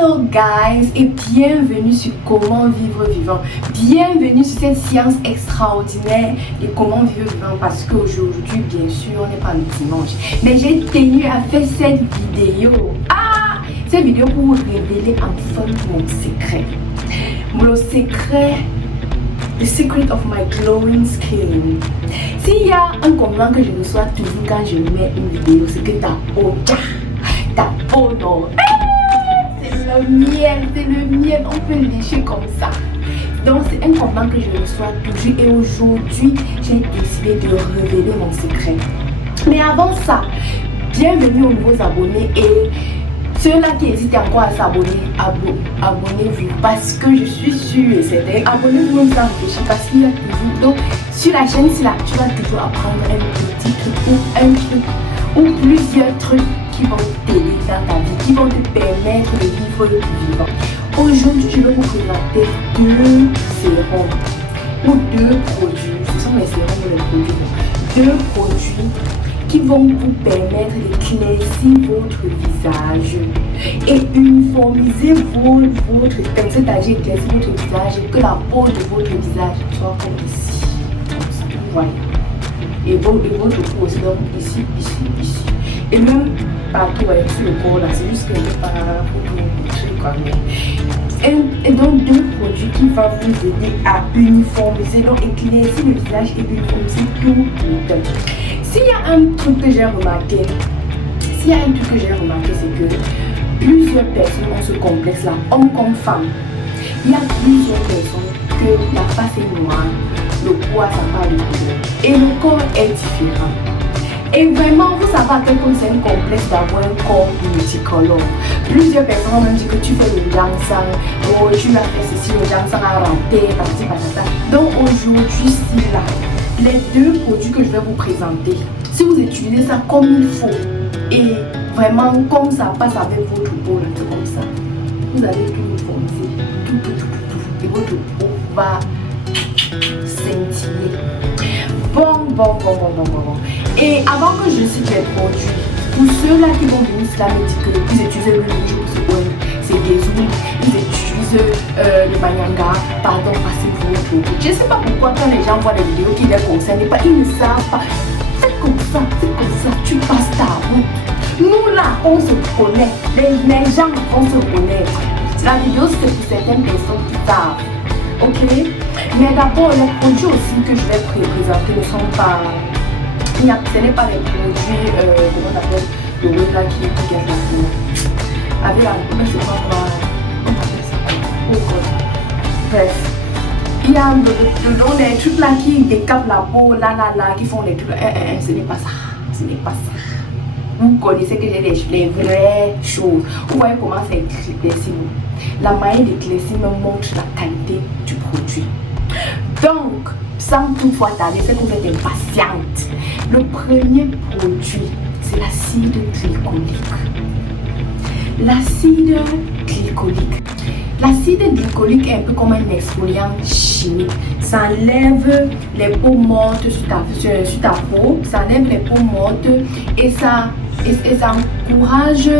Hello guys et bienvenue sur Comment Vivre Vivant. Bienvenue sur cette science extraordinaire de comment vivre vivant parce qu'aujourd'hui bien sûr on n'est pas le dimanche. Mais j'ai tenu à faire cette vidéo. Cette vidéo pour vous révéler enfin mon secret. Le secret, the secret of my glowing skin. S'il y a un compliment que je reçois toujours quand je mets une vidéo, c'est que ta peau non. C'est le miel, on peut lécher comme ça. Donc c'est un compliment que je reçois toujours et aujourd'hui j'ai décidé de révéler mon secret. Mais avant ça, bienvenue aux nouveaux abonnés et ceux-là qui hésitent encore à s'abonner, abonnez-vous parce que je suis sûre et certaine. Abonnez-vous même sans réfléchir parce qu'il y a toujours. Donc sur la chaîne, tu vas toujours apprendre un petit truc ou un truc ou plusieurs trucs qui vont t'aider dans ta vie, qui vont te permettre de vivre vivant. Aujourd'hui, je vais vous présenter deux sérums ou deux produits. Ce sont mes sérums ou les produits. Deux produits qui vont vous permettre d'éclaircir votre visage et uniformiser votre teint, c'est-à-dire éclaircir votre visage et que la peau de votre visage soit comme ici. Comme ça, vous voyez. Et votre peau aussi, donc ici. Et même partout sur le corps là, c'est juste que pas pour tout le truc quand même. Et donc deux produits qui vont vous aider à uniformiser, donc éclaircir le visage et uniformiser tout le teint. S'il y a un truc que j'ai remarqué, c'est que plusieurs personnes ont ce complexe là, hommes comme femmes. Il y a plusieurs personnes que la face est noire, le poids ça n'a pas de couleur et le corps est différent. Et vraiment, vous savez à quel point c'est un complexe d'avoir un corps multicolore. Plusieurs personnes ont même dit que tu fais le dansang, oh tu l'as fait ceci, le dansang a renté, parti, patata. Donc aujourd'hui, c'est là, les deux produits que je vais vous présenter. Si vous utilisez ça comme il faut et vraiment comme ça passe avec votre peau, là, comme ça, vous allez tout uniformiser, tout. Et votre peau va scintiller. Bon. Et avant que je cite les produits, pour ceux-là qui vont venir cela me dire qu'ils utilisent le rouge, c'est Guézoul, ils utilisent le Manyanga, pardon, passez-vous votre peau. Je ne sais pas pourquoi quand les gens voient des vidéos qui les concernent, ils ne savent pas. C'est comme ça, tu passes ta route. Nous là, on se connaît, les gens, on se connaît. La vidéo c'est pour certaines personnes qui savent. Ok, mais d'abord les produits aussi que je vais présenter ne sont pas, ce n'est pas les produits, comment on appelle, le web là qui est la peau. Avec la peau, c'est pas quoi, on appelle ça quoi, oh God. Bref, il y a des trucs là qui décapent la peau, là, qui font des trucs, ce n'est pas ça. Vous connaissez que j'ai les vraies choses. Vous voyez comment c'est éclairci. La manière d'éclaircir me montre la qualité du produit. Donc, sans toutefois tarder, c'est que vous êtes impatiente. Le premier produit, c'est l'acide glycolique. L'acide glycolique est un peu comme un exfoliant chimique. Ça enlève les peaux mortes sur ta peau, ça enlève les peaux mortes et ça encourage,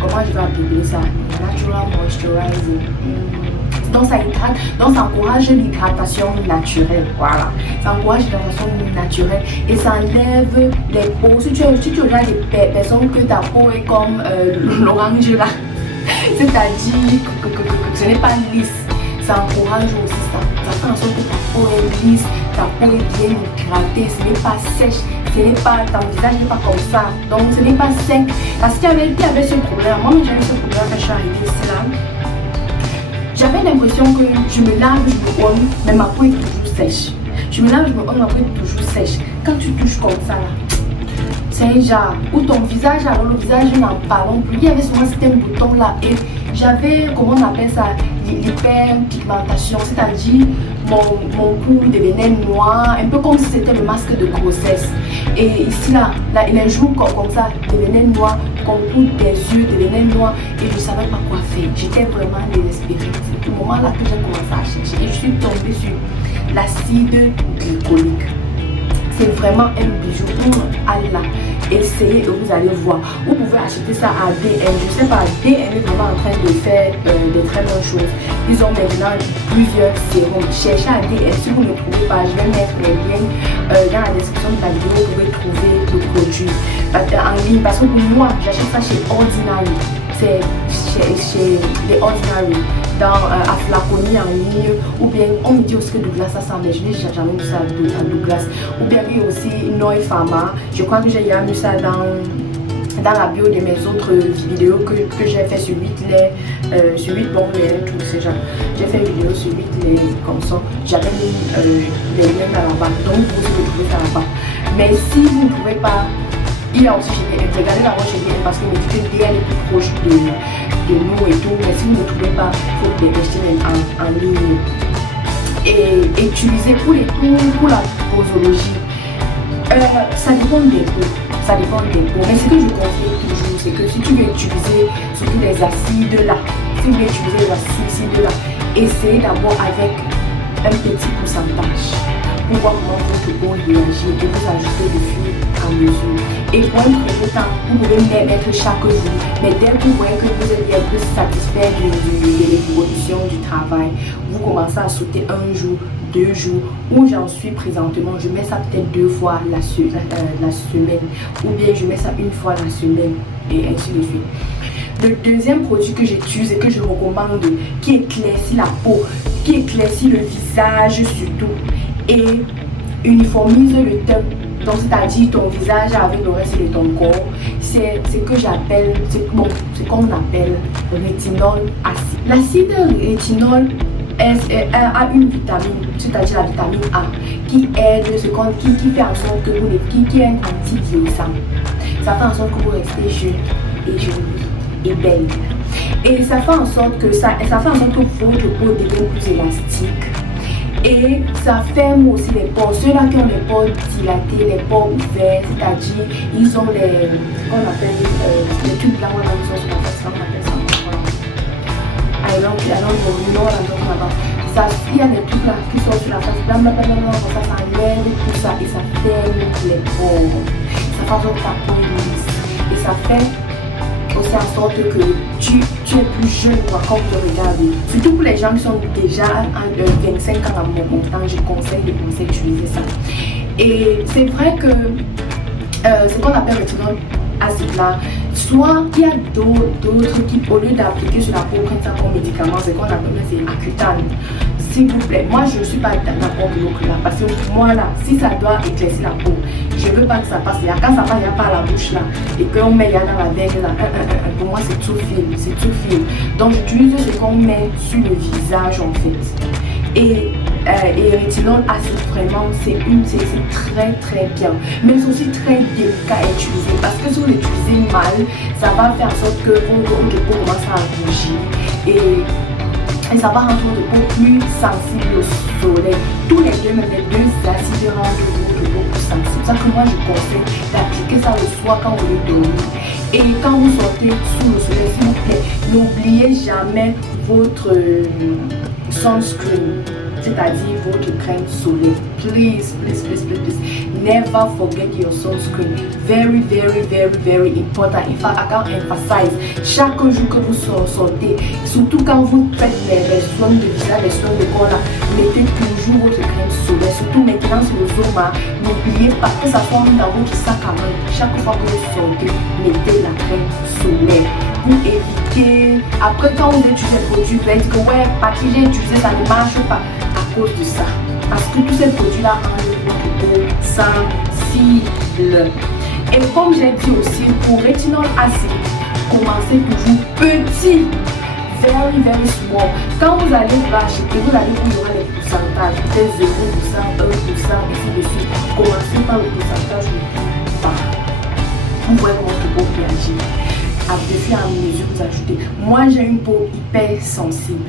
comment je vais appeler ça, natural moisturizer. Donc ça hydrate, donc ça encourage l'hydratation naturelle, voilà. Ça encourage l'hydratation naturelle et ça enlève les peaux. Si tu regardes des personnes que ta peau est comme l'orange là, c'est-à-dire que ce n'est pas lisse, ça encourage aussi ça. Ça fait en sorte que ta peau est lisse, ta peau est bien hydratée, ce n'est pas sèche. Ton visage n'est pas comme ça, donc ce n'est pas sec. Parce qu'il y avait ce problème. Moi, j'avais ce problème quand je suis arrivée ici là. J'avais l'impression que je me lave, je me onde, mais ma peau est toujours sèche. Je me lave, je me onde, ma peau est toujours sèche. Quand tu touches comme ça là, c'est un genre où ton visage, alors le visage n'en parlons plus. Il y avait souvent un bouton là et j'avais, comment on appelle ça, l'hyperpigmentation, c'est-à-dire mon cou devenait noir, un peu comme si c'était le masque de grossesse. Et ici là les joues comme ça devenaient noirs, mon cou des yeux devenait noir et je ne savais pas quoi faire. J'étais vraiment désespérée. C'est au moment là que j'ai commencé à chercher et je suis tombée sur l'acide glycolique. c'est vraiment un bijou. Allah, essayez et vous allez voir. Vous pouvez acheter ça à DM. Je sais pas, DM est vraiment en train de faire des très bonnes choses. Ils ont maintenant plusieurs sérums. Cherchez à DM. Si vous ne trouvez pas, je vais mettre les liens dans la description de la vidéo. Vous pouvez trouver le produit en ligne. Parce que pour moi, j'achète ça chez Ordinary. C'est chez les Ordinary, dans à Flaconi en ligne, ou bien on me dit aussi que Douglas ça sent, mais je n'ai jamais mis ça à Douglas, ou bien il y a aussi Noi Pharma. Je crois que j'ai mis ça dans la bio de mes autres vidéos que j'ai fait sur 8 laits, sur 8 bons laits, tout ce genre. J'ai fait une vidéo sur 8 laits comme ça, j'avais mis les liens dans la barre, donc vous pouvez trouver ça là-bas. Mais si vous ne pouvez pas, il y a aussi chez DM. Regardez d'abord chez DM parce que le DM est plus proche de nous et tout. Mais si vous ne trouvez pas, il faut les acheter en ligne. Et utiliser pour la posologie. Ça dépend des peaux. Ça dépend des peaux. Mais ce que je conseille toujours, c'est que si tu veux utiliser surtout les acides là, si vous voulez utiliser les acides là, essayez d'abord avec un petit pourcentage. Pour voir comment votre peau réagit et vous ajouter de fur et à mesure. Et pour un premier temps, vous pouvez mettre chaque jour. Mais dès que vous voyez que vous êtes un peu satisfait de l'évolution du travail, vous commencez à sauter un jour, 2 jours, où j'en suis présentement, je mets ça peut-être 2 fois la semaine, ou bien je mets ça 1 fois la semaine, et ainsi de suite. Le deuxième produit que j'utilise et que je recommande, qui éclaircit la peau, qui éclaircit le visage surtout, et uniformise le teint, donc c'est-à-dire ton visage avec le reste de ton corps, c'est ce que j'appelle, c'est qu'on appelle rétinol acide. L'acide rétinol a une vitamine, c'est-à-dire la vitamine A, qui aide, qui fait en sorte que qui est un anti-vieillissant. Ça fait en sorte que vous restez jeune et jolie et belle. Et ça fait en sorte que votre peau devient plus élastique. Et ça ferme aussi les pores. Ceux-là qui ont les pores dilatés, les pores ouverts, c'est-à-dire ils ont les tubes blancs dans le sens, on appelle ça. Ça, il y a des trucs là qui sont sur la face, ça enlève tout ça et ça ferme les pores. Ça fait en sorte que ta peau est lisse et ça fait aussi en sorte que tu es plus jeune quand tu regardes. Surtout pour les gens qui sont déjà en 25 ans à mon temps, je conseille de commencer à utiliser ça. Et c'est vrai que ce qu'on appelle rétinol acide là, soit il y a d'autres qui, au lieu d'appliquer sur la peau, prennent ça comme médicament, c'est qu'on appelle Accutane. S'il vous plaît, moi je ne suis pas d'accord avec l'autre là, parce que moi là, si ça doit éclaircir la peau, je ne veux pas que ça passe là. Quand ça passe, il n'y a pas à la bouche là, et qu'on met dans la veine là, pour moi c'est tout film, Donc j'utilise ce qu'on met sur le visage en fait. Et rétinol acide, vraiment, c'est très très bien. Mais c'est aussi très délicat à utiliser parce que si vous l'utilisez mal, ça va faire en sorte que votre peau commence à rougir et ça va rendre votre peau plus sensible au soleil. Tous les deux, même les deux acides rendent votre peau plus sensible. C'est ça que moi je conseille d'appliquer ça le soir quand vous voulez dormir. Et quand vous sortez sous le soleil, s'il vous plaît, n'oubliez jamais votre sunscreen, c'est-à-dire votre crème solaire. Please. Never forget your sunscreen. Very important. In fact, I can emphasize, chaque jour que vous sortez, surtout quand vous faites les soins de visage, les soins de corps là, mettez toujours votre crème solaire. Surtout maintenant sur le zoom, n'oubliez pas que ça soit dans votre sac à main. Chaque fois que vous sortez, mettez la crème solaire. Pour éviter, après quand vous utilisez les produits, vous allez dire que ouais, parce que j'ai utilisé ça ne marche pas à cause de ça. Parce que tous ces produits-là rendent votre peau sensible. Et comme j'ai dit aussi, pour rétinol acide, commencez toujours petit. Very small. Quand vous allez l'acheter, vous allez voir, il y aura les pourcentages, peut-être 0%, 1%, ainsi de suite. Commencez par le pourcentage le plus bas. Vous voyez comment votre peau réagit. De fur et à mesure vous ajoutez. Moi j'ai une peau hyper sensible,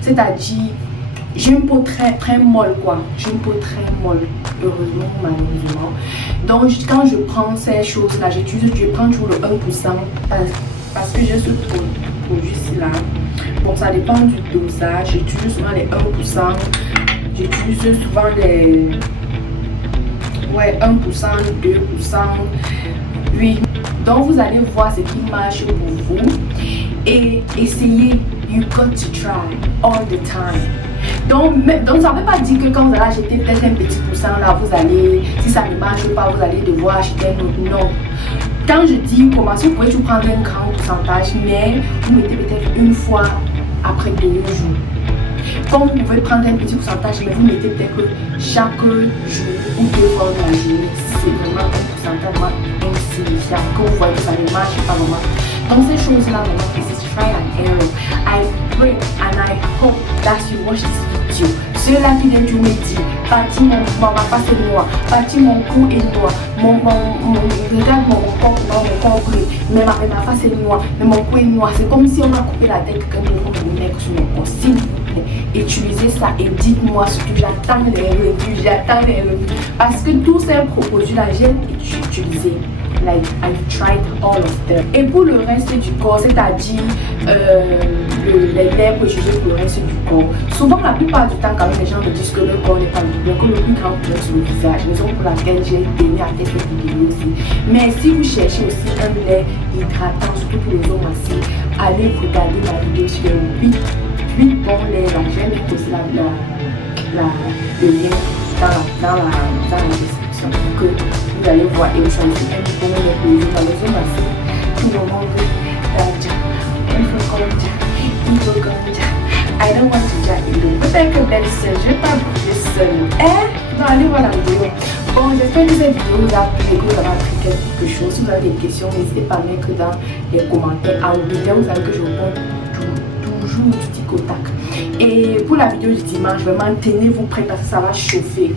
c'est-à-dire j'ai une peau très molle quoi. J'ai une peau très molle, heureusement, malheureusement. Donc quand je prends ces choses là, je prends toujours le 1% parce que j'ai ce produit là. Bon, ça dépend du dosage. J'utilise souvent les 1%. J'utilise souvent ouais, 1%, 2%, oui. Donc vous allez voir ce qui marche pour vous et essayez. You got to try all the time. Donc ça ne veut pas dire que quand vous allez acheter peut-être un petit pourcent là, vous allez, si ça ne marche pas, vous allez devoir acheter un autre. Non. Quand je dis commencer, vous pouvez toujours prendre un grand pourcentage, mais vous mettez peut-être une fois après 2 jours. Comme vous pouvez prendre un petit pourcentage, mais vous mettez peut-être chaque jour ou 2 fois dans la journée. C'est vraiment un pourcentage insignifiant. Que vous voyez que ça ne marche pas vraiment. Donc ces choses-là, vraiment, c'est try and error. I pray and I hope that you watch this video. Ceux-là qui viennent me dire, Patti, ma face est noire, Patti, mon cou est noir, regarde mon corps gris, mais ma face est noire, mais mon cou est noir. C'est comme si on a coupé la tête de quelqu'un d'autre pour mettre sur mon corps. S'il vous plaît, utilisez ça et dites-moi ce que j'attends les revues, parce que tous ces produits-là, j'ai utilisé. Like I've tried all of them. Et pour le reste du corps, c'est-à-dire les lèvres jugées pour le reste du corps, souvent la plupart du temps quand même les gens me disent que le corps n'est pas le problème, que le plus grand problème c'est le visage, raison pour laquelle j'ai tenu à faire cette vidéo aussi. Mais si vous cherchez aussi un lait hydratant, surtout pour les hommes aussi, allez regarder ma vidéo sur les 8 bons laits. Donc je vais mettre aussi le lien dans la description pour que vous allez voir et vous choisissez un bon lait pour les hommes. Dans les hommes aussi, tout le monde veut I don't want to jack you. Peut-être que belle sœur, je vais pas bouger seule. Non, allez voir la vidéo. Bon, j'espère que cette vidéo vous a plu, que vous avez appris quelque chose. Si vous avez des questions, n'hésitez pas à mettre dans les commentaires. À vous savez que je réponds toujours du tic au tac. Et pour la vidéo du dimanche, vraiment tenez-vous prêts parce que ça va chauffer.